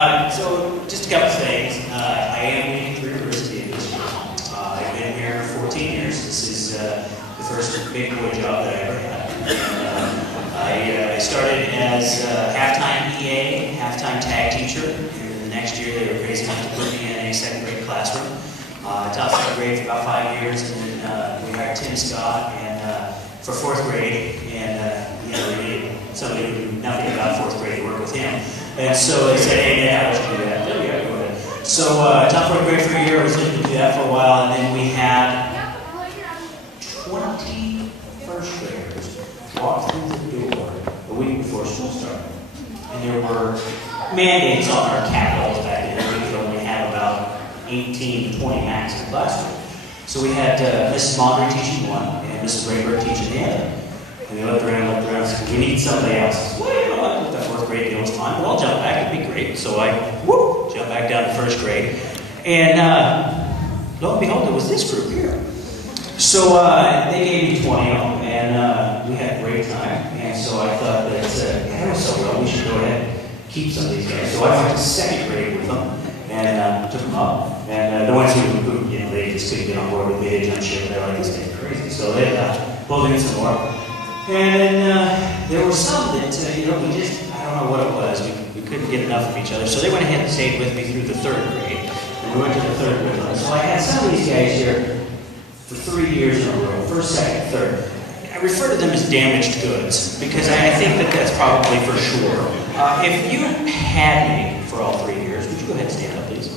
So, just a couple things. I am leaving for university in this year. I've been here 14 years. This is the first big boy job that I ever had. And, I started as halftime EA, halftime tag teacher. And the next year they were crazy enough to put me in a second grade classroom. I taught second grade for about 5 years, and then we hired Tim Scott for fourth grade. And we needed somebody who knew nothing about fourth grade to work with him. And so they said, hey, yeah, I want you to do that. There we go, go ahead. So I taught fourth grade for a year. I was looking to do that for a while. And then we had 20 first graders walk through the door a week before school started. And there were mandates on our capitals back then. We could only have about 18 to 20 max in the classroom. So we had Mrs. Mondry teaching one and Mrs. Rayburn teaching the other. And they looked around and said, we need somebody else. Well, you know what, that fourth grade deal was fine, but I'll jump back, it'd be great. So I, jumped back down to first grade. And lo and behold, it was this group here. So they gave me 20 of them, and we had a great time. And so I thought that, that was so well, we should go ahead and keep some of these guys. So I went to second grade with them, and took them up. And the ones who you know, they just couldn't get on board with me, they jumped ship, they're like, this guy's crazy. So they pulled in some more. And there were some that, you know, we just, I don't know what it was, we couldn't get enough of each other. So they went ahead and stayed with me through the third grade. And we went to the third grade level. So I had some of these guys here for 3 years in a row, first, second, third. I refer to them as damaged goods, because I think that that's probably for sure. If you had me for all 3 years, would you go ahead and stand up, please?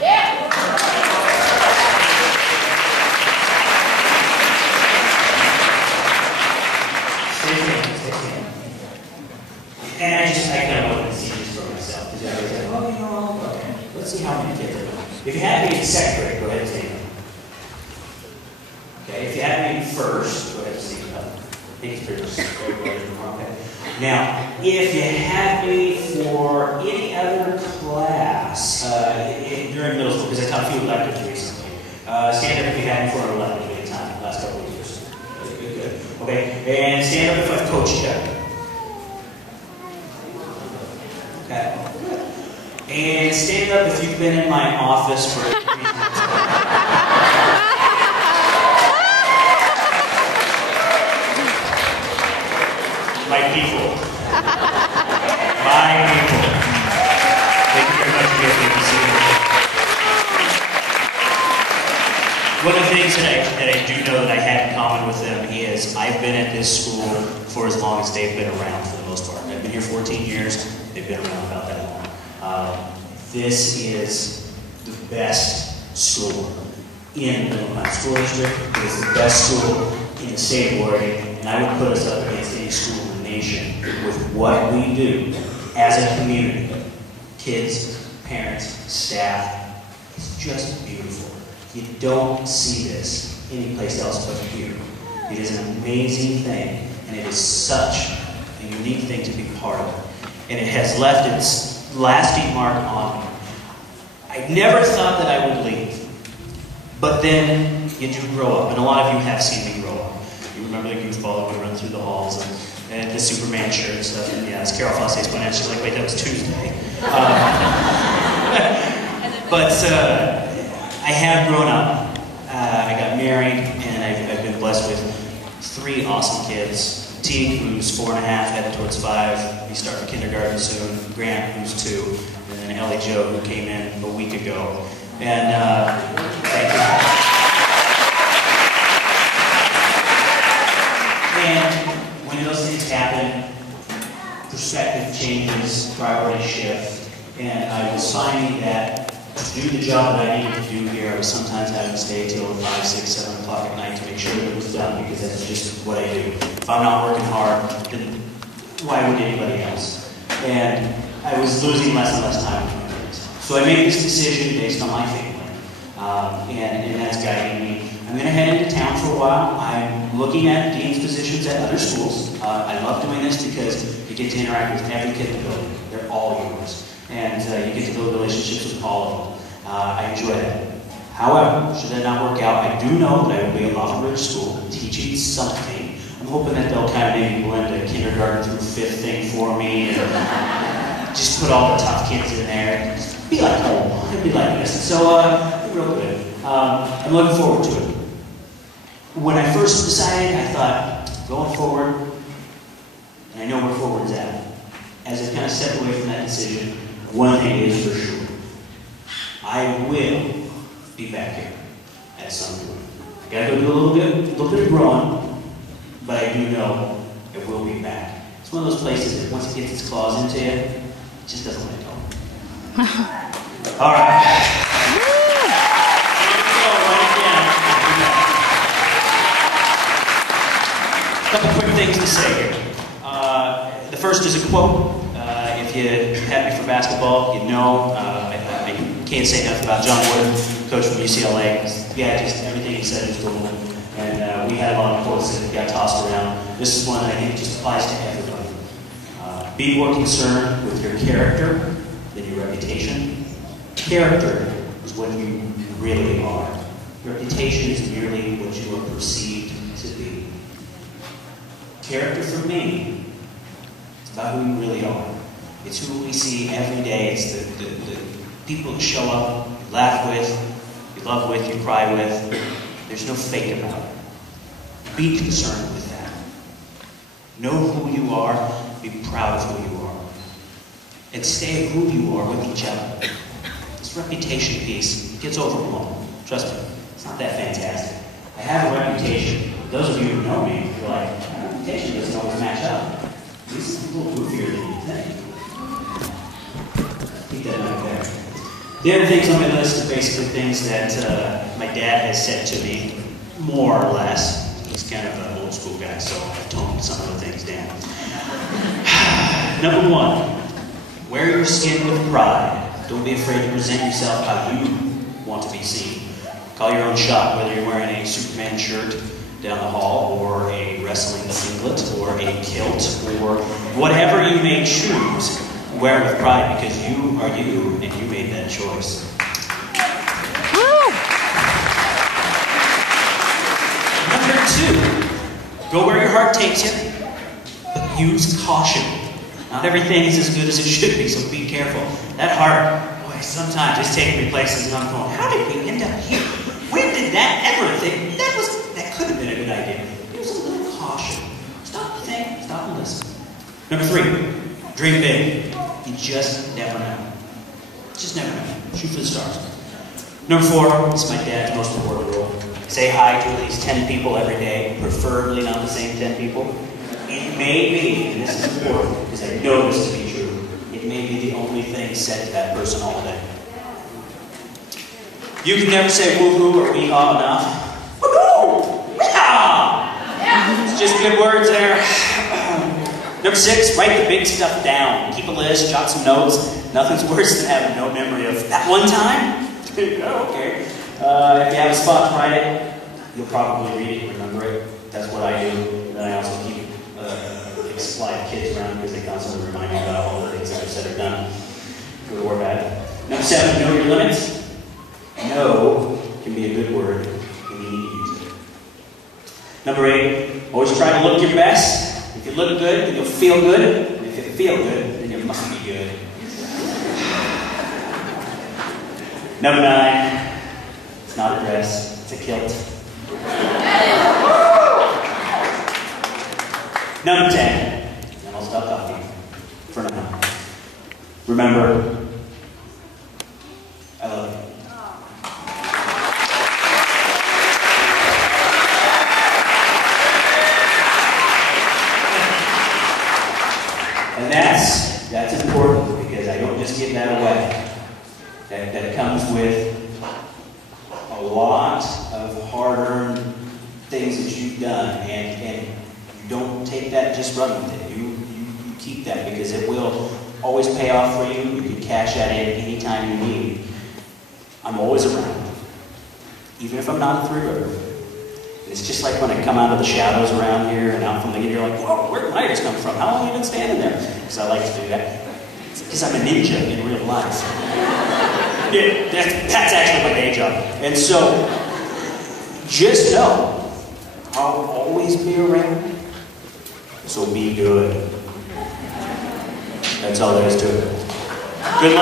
Yeah! And I kind of wanted to see this for myself, because I was like, oh, you know, okay, let's see how many kids are going. If you had me in second grade, go ahead and stand up. Okay, if you had me in first, go ahead and stand up. I think it's pretty much okay. Now, if you had me for any other class during middle school, because I taught a few electives recently, stand up if you had me for an elective any time, last couple of years. Good. Okay, and stand up if I've coached you. Okay. And stand up if you've been in my office for my people. My people. Thank you very much for being here. One of the things that I do know that I have in common with them is I've been at this school for as long as they've been around for the most part. I've been here 14 years. They've been around about that long. This is the best school in the Middle Pine School District. It is the best school in the state of Oregon, and I would put us up against any school in the nation with what we do as a community. Kids, parents, staff. It's just beautiful. You don't see this anyplace else but here. It is an amazing thing, and it is such a unique thing to be part of. And it has left its lasting mark on me. I never thought that I would leave. But then you do grow up, and a lot of you have seen me grow up. You remember the goofball that would run through the halls, and the Superman shirt and stuff. And yeah, as Carol Fossey's pointed out, she's like, wait, that was Tuesday. But I have grown up. I got married, and I've been blessed with 3 awesome kids. Teague, who's 4 and a half, headed towards 5. He's starting kindergarten soon. Grant, who's 2. And then Ellie Jo, who came in a week ago. And thank you. And when those things happen, perspective changes, priorities shift. And I was finding that to do the job that I needed to do here, I was sometimes having to stay till 5, 6, 7 o'clock at night to make sure that it was done, because that's just what I do. If I'm not working hard, then why would anybody else? And I was losing less and less time with my kids. So I made this decision based on my family, and that's guiding me. I'm going to head into town for a while. I'm looking at dean's positions at other schools. I love doing this because you get to interact with every kid in the building. They're all yours. And you get to build relationships with all of them. I enjoy that. However, should that not work out, I do know that I will be at Lawton Ridge School teaching something. I'm hoping that they'll kind of maybe blend a kindergarten through 5th thing for me. And just put all the tough kids in there. And just be like home. It'd be like this. So, real good. I'm looking forward to it. When I first decided, I thought, going forward, and I know where forward's at. As I kind of stepped away from that decision, one thing is for sure. I will be back here at some point. I gotta go do a little bit of growing, but I do know it will be back. It's one of those places that once it gets its claws into you, it just doesn't let go. All right. A couple quick things to say here. The first is a quote. If you had me for basketball, you'd know. I can't say enough about John Wooden, coach from UCLA. Yeah, just everything he said is cool. And we had a lot of quotes that got tossed around. This is one that I think just applies to everybody. Be more concerned with your character than your reputation. Character is what you really are. Reputation is merely what you are perceived to be. Character for me, it's about who you really are. It's who we see every day. It's the people that show up, you laugh with, you love with, you cry with. There's no fake about it. Be concerned with that. Know who you are, be proud of who you are. And stay who you are with each other. This reputation piece gets overblown. Trust me, it's not that fantastic. I have a reputation. Those of you who know me, you're like, my reputation doesn't always match up. This is a little goofier than you think. Keep that out there. The other things on my list are basically things that my dad has said to me, more or less. He's kind of an old school guy, so I've toned some of the things down. Number one, wear your skin with pride. Don't be afraid to present yourself how you want to be seen. Call your own shot, whether you're wearing a Superman shirt down the hall, or a wrestling singlet, or a kilt, or whatever you may choose. Wear it with pride, because you are you, and you made that choice. Number 2, go where your heart takes you, but use caution. Not everything is as good as it should be, so be careful. That heart, boy, sometimes it's taking me places and I'm going, how did we end up here? When did that ever think? That could have been a good idea. Use a little caution. Stop and think, stop and listen. Number 3, dream big. You just never know. Just never know. Shoot for the stars. Number 4, this is my dad's most important rule. Say hi to at least 10 people every day, preferably not the same 10 people. It may be, and this is important, because I know this to be true, it may be the only thing said to that person all day. You can never say woo-hoo or wee-haw enough. Woo-hoo! Wee-haw! It's just good words there. Number 6, write the big stuff down. Keep a list, jot some notes. Nothing's worse than having no memory of that one time. Oh, okay. If you have a spot to write it, you'll probably read it and remember it. That's what I do. And then I also keep a supply of kids around because they constantly remind me about all the things that I've said or done, good or bad. Number 7, know your limits. No can be a good word when you need to use it. Number 8, always try to look your best. If you look good, then you'll feel good. And if you feel good, then you must be good. Number 9, it's not a dress, it's a kilt. Number 10, and I'll stop talking for now. Remember, I love you. And that's important, because I don't just give that away. That comes with a lot of hard-earned things that you've done, and you don't take that and just run with it. You keep that, because it will always pay off for you. You can cash that in anytime you need. I'm always around, even if I'm not at Three River. It's just like when I come out of the shadows around here and out from the gate, you're like, whoa, where did lighters come from? How long have you been standing there? Because I like to do that. Because I'm a ninja in real life. Yeah, that's actually my day job. And so, just know, I'll always be around, so be good. That's all there is to it. Good luck.